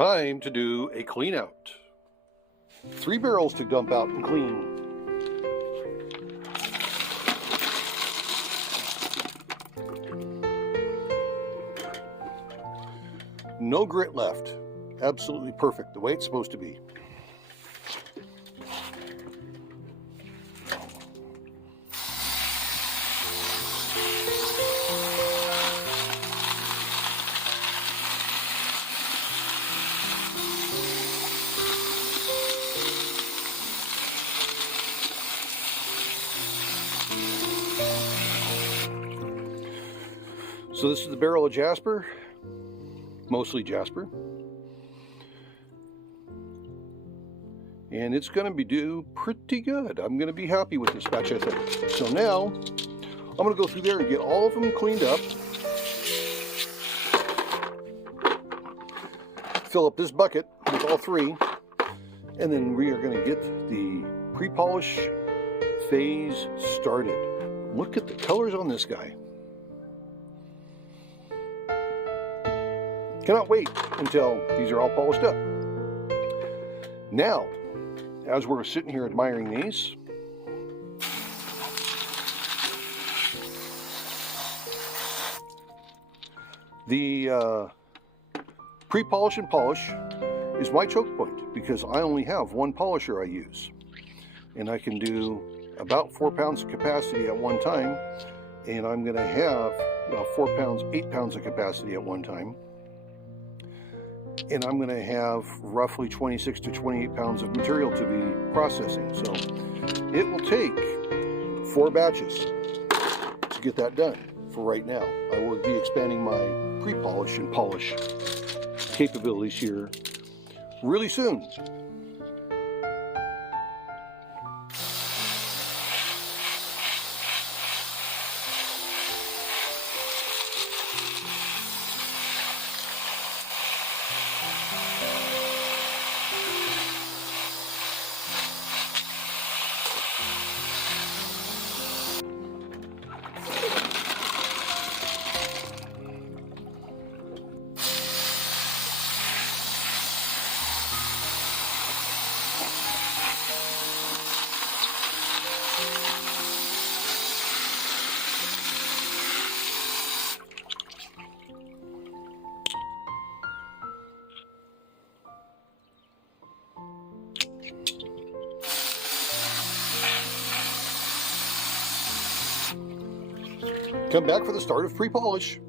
Time to do a clean out. 3 barrels to dump out and clean. No grit left. Absolutely perfect, the way it's supposed to be. So this is the barrel of Jasper, mostly Jasper, and it's going to do pretty good. I'm going to be happy with this batch, I think. So now I'm going to go through there and get all of them cleaned up, fill up this bucket with all 3, and then we are going to get the pre-polish phase started. Look at the colors on this guy. Cannot wait until these are all polished up. Now, as we're sitting here admiring these, the pre-polish and polish is my choke point, because I only have one polisher I use, and I can do about 4 pounds of capacity at one time, and I'm going to have 4 pounds, 8 pounds of capacity at one time. And I'm going to have roughly 26 to 28 pounds of material to be processing. So it will take 4 batches to get that done for right now. I will be expanding my pre-polish and polish capabilities here really soon. Come back for the start of pre-polish.